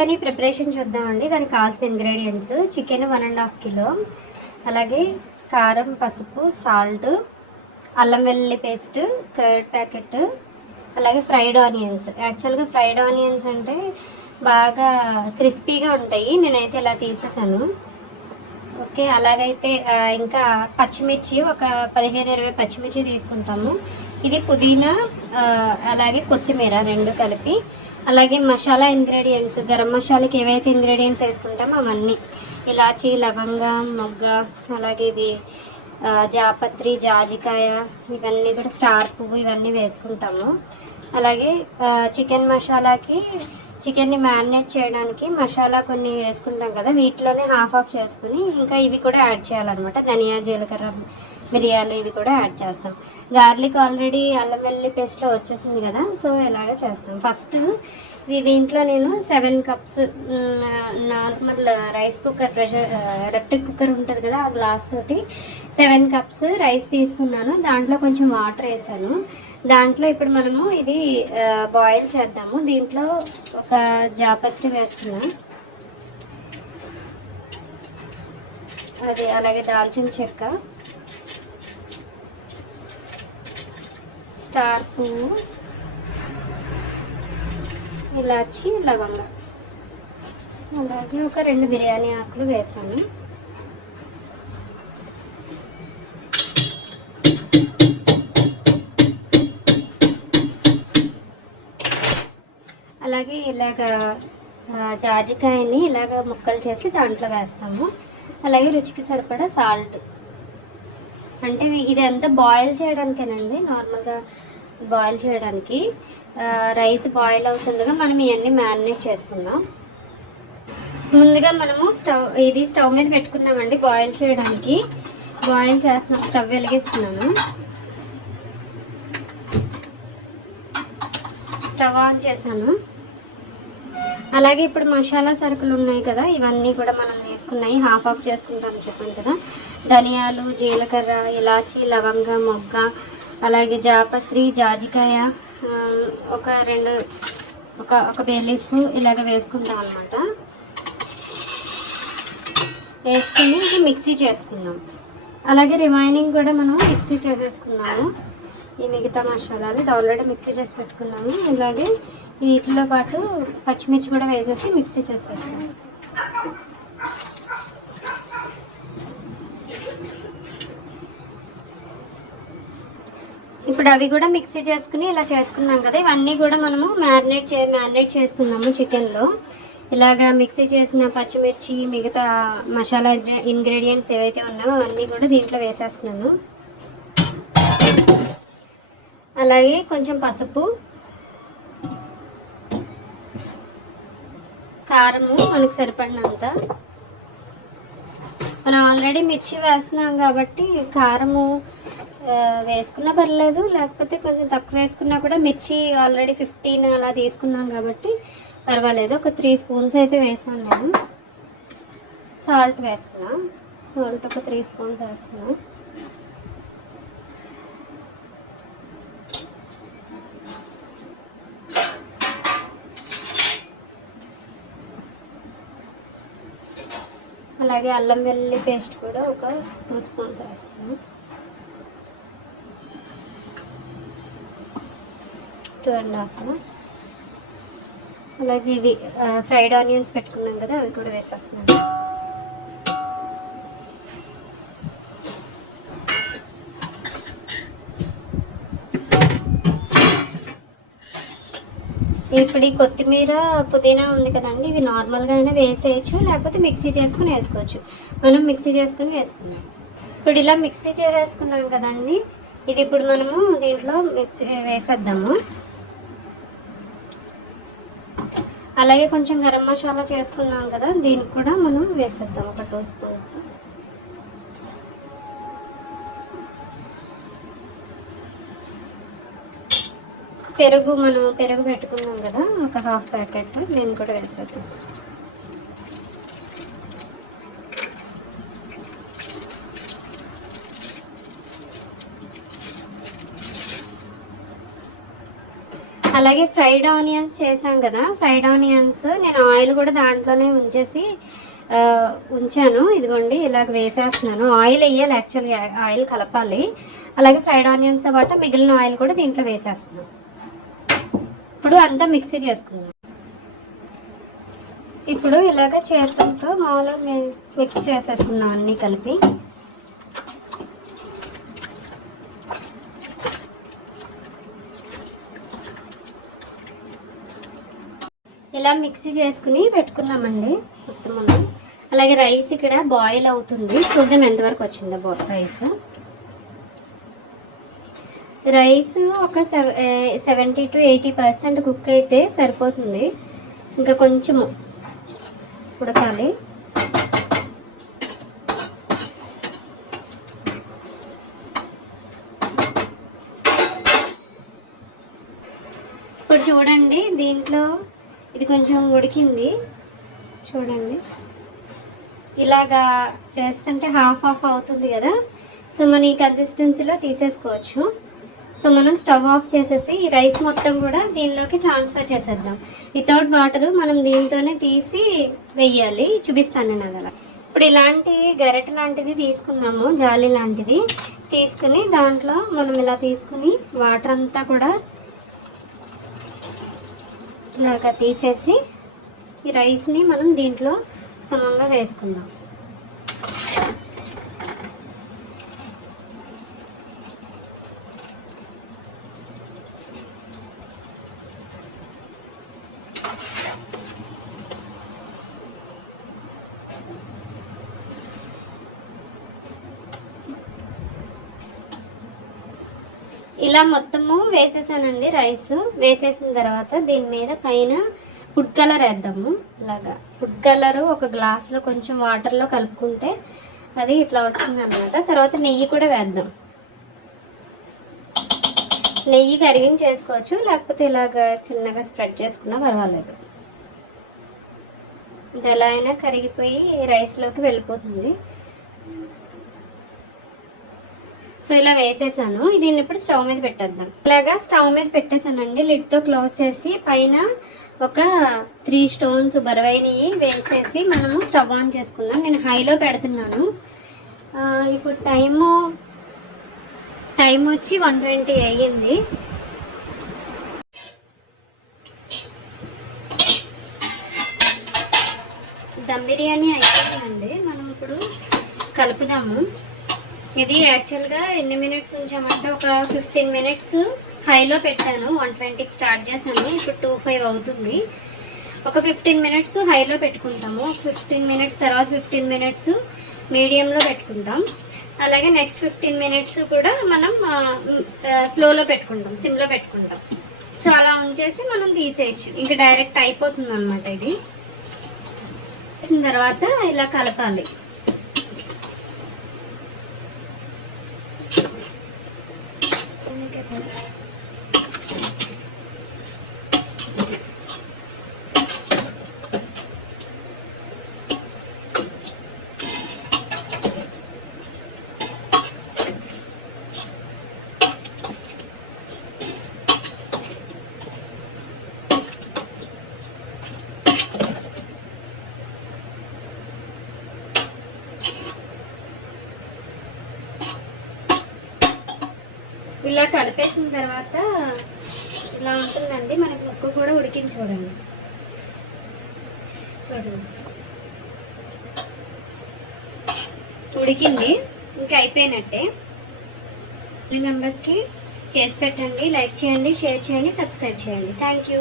Biryani preparation చూద్దామండి. దానికి కావాల్సిన ఇంగ్రీడియంట్స్ చికెన్ 1.5 కిలో, అలాగే కారం, పసుపు, సాల్ట్, అల్లం వెల్లుల్లి పేస్ట్, కర్డ్ ప్యాకెట్, అలాగే ఫ్రైడ్ ఆనియన్స్. యాక్చువల్గా ఫ్రైడ్ ఆనియన్స్ అంటే బాగా క్రిస్పీగా ఉంటాయి, నేనైతే ఇలా తీసేసాను. ఓకే, అలాగైతే ఇంకా పచ్చిమిర్చి ఒక 15-20 పచ్చిమిర్చి తీసుకుంటాము. ఇది పుదీనా, అలాగే కొత్తిమీర రెండు కలిపి, అలాగే మసాలా ఇంగ్రీడియంట్స్, గరం మసాలాకి ఏవైతే ఇంగ్రీడియంట్స్ వేసుకుంటామో అవన్నీ, ఇలాచీ, లవంగ, మొగ్గ, అలాగే ఇవి జాపత్రి, జాజికాయ, ఇవన్నీ కూడా స్టార్ పువ్వు, ఇవన్నీ వేసుకుంటాము. అలాగే చికెన్ మసాలాకి, చికెన్ని మ్యారినేట్ చేయడానికి మసాలా కొన్ని వేసుకుంటాం కదా, వీటిలోనే హాఫ్ చేసుకుని ఇంకా ఇవి కూడా యాడ్ చేయాలన్నమాట. ధనియా, జీలకర్ర, మిరియాలు ఇవి కూడా యాడ్ చేస్తాం. గార్లిక్ ఆల్రెడీ అల్లం వెల్లుల్లి పేస్ట్లో వచ్చేసింది కదా, సో ఇలాగ చేస్తాం. ఫస్ట్ దీంట్లో నేను 7 cups normal rice cooker, electric cooker ఉంటుంది కదా, ఆ గ్లాస్ తోటి 7 కప్స్ రైస్ తీసుకున్నాను. దాంట్లో కొంచెం వాటర్ వేసాను. దాంట్లో ఇప్పుడు మనము ఇది బాయిల్ చేద్దాము. దీంట్లో ఒక జాపత్రి వేస్తున్నాం, అది అలాగే దాల్చిన చెక్క, స్టార్ పువ్వు, ఇలాచి, లవంగ, అలాగే ఒక 2 బిర్యానీ ఆకులు వేసాను. అలాగే ఇలాగ జాజికాయని ఇలాగ ముక్కలు చేసి దాంట్లో వేస్తాము. అలాగే రుచికి సరిపడా సాల్ట్. అంటే ఇదంతా బాయిల్ చేయడానికేనండి, నార్మల్గా బాయిల్ చేయడానికి. రైస్ బాయిల్ అవుతుండగా మనం ఇవన్నీ మ్యారినేట్ చేసుకుందాం. ముందుగా మనము స్టవ్ మీద పెట్టుకున్నామండి బాయిల్ చేయడానికి. బాయిల్ చేస్తున్నాం, స్టవ్ వెలిగిస్తున్నాను, స్టవ్ ఆన్ చేశాను. అలాగే ఇప్పుడు మసాలా సరుకులు ఉన్నాయి కదా, ఇవన్నీ కూడా మనం తీసుకున్నాయి, హాఫ్ చేసుకుంటాను చెప్పాను కదా. ధనియాలు, జీలకర్ర, ఇలాచి, లవంగ, మొగ్గ, అలాగే జాపత్రి, జాజికాయ, ఒక బే లీఫ్ ఇలాగ వేసుకుంటాం అనమాట. వేసుకుని మిక్సీ చేసుకుందాం. అలాగే రిమైనింగ్ కూడా మనం మిక్సీ చేసేసుకున్నాము. ఈ మిగతా మసాలాలు ఇది ఆల్రెడీ మిక్సీ చేసి పెట్టుకున్నాము. అలాగే వీటిలో పాటు పచ్చిమిర్చి కూడా వేసేసి మిక్సీ చేసేద్దాం. ఇప్పుడు అవి కూడా మిక్సీ చేసుకుని ఇలా చేసుకున్నాం కదా, ఇవన్నీ కూడా మనము మ్యారినేట్ చేసుకున్నాము చికెన్లో. ఇలాగా మిక్సీ చేసిన పచ్చిమిర్చి, మిగతా మసాలా ఇంగ్రీడియంట్స్ ఏవైతే ఉన్నాయో అవన్నీ కూడా దీంట్లో వేసేస్తున్నాను. అలాగే కొంచెం పసుపు, కారము మనకు సరిపడినంత. మనం ఆల్రెడీ మిర్చి వేస్తున్నాం కాబట్టి కారము వేసుకున్నా పర్లేదు, లేకపోతే కొంచెం తక్కువ వేసుకున్నా కూడా. మిర్చి ఆల్రెడీ 15 అలా తీసుకున్నాం కాబట్టి పర్వాలేదు. ఒక 3 స్పూన్స్ అయితే వేసాను నేను. సాల్ట్ వేస్తున్నా, సాల్ట్ ఒక 3 స్పూన్స్ వేస్తున్నా. అలాగే అల్లం వెల్లుల్లి పేస్ట్ కూడా ఒక 2 స్పూన్స్ వేస్తాను, 2.5. అలాగే ఇవి ఫ్రైడ్ ఆనియన్స్ పెట్టుకున్నాం కదా, అవి కూడా వేసేస్తున్నాను. ఇప్పుడు ఈ కొత్తిమీర, పుదీనా ఉంది కదండి, ఇవి నార్మల్గా అయినా వేసేయచ్చు, లేకపోతే మిక్సీ చేసుకుని వేసుకోవచ్చు. మనం మిక్సీ చేసుకుని వేసుకున్నాం. ఇప్పుడు ఇలా మిక్సీ చేసేసుకున్నాం కదండి, ఇది ఇప్పుడు మనము దీంట్లో మిక్సీ వేసేద్దాము. అలాగే కొంచెం గరం మసాలా చేసుకున్నాం కదా, దీనికి కూడా మనం వేసేద్దాం ఒక 2 స్పూన్స్. మనం పెరుగు పెట్టుకున్నాం కదా, ఒక హాఫ్ ప్యాకెట్, నేను కూడా వేసేద్దాం. అలాగే ఫ్రైడ్ ఆనియన్స్ చేసాం కదా, ఫ్రైడ్ ఆనియన్స్ నేను ఆయిల్ కూడా దాంట్లోనే ఉంచేసి ఉంచాను. ఇదిగోండి ఇలాగ వేసేస్తున్నాను. ఆయిల్ వేయాలి, యాక్చువల్గా ఆయిల్ కలపాలి. అలాగే ఫ్రైడ్ ఆనియన్స్తో పాటు మిగిలిన ఆయిల్ కూడా దీంట్లో వేసేస్తున్నాను. ఇప్పుడు అంతా మిక్సీ చేసుకుందాం. ఇప్పుడు ఇలాగ చేతులతో మామూలుగా మిక్స్ చేసేసుకుందాం అన్నీ కలిపి. ఇలా మిక్సీ చేసుకుని పెట్టుకున్నామండి మొత్తం మనం. అలాగే రైస్ ఇక్కడ బాయిల్ అవుతుంది, చూద్దాం ఎంతవరకు వచ్చిందో రైస్ ఒక 70 to 80% కుక్ అయితే సరిపోతుంది. ఇంకా కొంచెము ఉడకాలి. ఇప్పుడు చూడండి దీంట్లో ఇది కొంచెం ఉడికింది చూడండి. ఇలాగా చేస్తుంటే హాఫ్ అవుతుంది కదా. సో మన ఈ కన్సిస్టెన్సీలో తీసేసుకోవచ్చు. సో మనం స్టవ్ ఆఫ్ చేసేసి ఈ రైస్ మొత్తం కూడా దీనిలోకి ట్రాన్స్ఫర్ చేసేద్దాం. వితౌట్ వాటర్ మనం దీంతోనే తీసి వెయ్యాలి, చూపిస్తాను నేను అలా. ఇప్పుడు ఇలాంటి గరిటె లాంటిది తీసుకుందాము, జాలి లాంటిది తీసుకుని దాంట్లో మనం ఇలా తీసుకుని వాటర్ అంతా కూడా ఇలాగా తీసేసి ఈ రైస్ని మనం దీంట్లో సమంగా వేసుకుందాం. ఇలా మొత్తము వేసేసానండి. రైస్ వేసేసిన తర్వాత దీని మీద పైన ఫుడ్ కలర్ వేద్దాము. ఇలాగా ఫుడ్ కలరు ఒక గ్లాసులో కొంచెం వాటర్లో కలుపుకుంటే అది ఇట్లా వచ్చింది అనమాట. తర్వాత నెయ్యి కూడా వేద్దాం. నెయ్యి కరిగించేసుకోవచ్చు, లేకపోతే ఇలాగ చిన్నగా స్ప్రెడ్ చేసుకున్నా పర్వాలేదు. ఇది ఎలా అయినా కరిగిపోయి రైస్లోకి వెళ్ళిపోతుంది. సో ఇలా వేసేసాను. దీన్ని ఇప్పుడు స్టవ్ మీద పెట్టేద్దాం. ఇలాగా స్టవ్ మీద పెట్టేసానండి, లిడ్తో క్లోజ్ చేసి పైన ఒక 3 స్టోన్స్ బరువైనవి వేసేసి మనము స్టవ్ ఆన్ చేసుకుందాం. నేను హైలో పెడుతున్నాను. ఇప్పుడు టైం వచ్చి 1:20 అయ్యింది. దమ్ బిర్యానీ అయిపోయిందండి. మనం ఇప్పుడు కలుపుదాము. ఇది యాక్చువల్గా ఎన్ని మినిట్స్ ఉంచామంటే ఒక 15 మినిట్స్ హైలో పెట్టాను. 120కి స్టార్ట్ చేశాను. ఇప్పుడు 2:05 అవుతుంది. ఒక 15 మినిట్స్ హైలో పెట్టుకుంటాము. 15 మినిట్స్ తర్వాత 15 మినిట్స్ మీడియంలో పెట్టుకుంటాం. అలాగే నెక్స్ట్ 15 మినిట్స్ కూడా మనం స్లోలో పెట్టుకుంటాం, సిమ్లో పెట్టుకుంటాం. సో అలా ఉంచేసి మనం తీసేయచ్చు. ఇంకా డైరెక్ట్ అయిపోతుంది అనమాట. ఇది చేసిన తర్వాత ఇలా కలపాలి. ఇలా కలిపేసిన తర్వాత ఇలా ఉంటుందండి. మనకి ముక్క కూడా ఉడికించి చూడండి. ఉడికింది, ఇంకా అయిపోయినట్టే. ఫ్యామిలీ మెంబర్స్కి చేసి పెట్టండి, లైక్ చేయండి, షేర్ చేయండి, సబ్స్క్రైబ్ చేయండి. Thank you.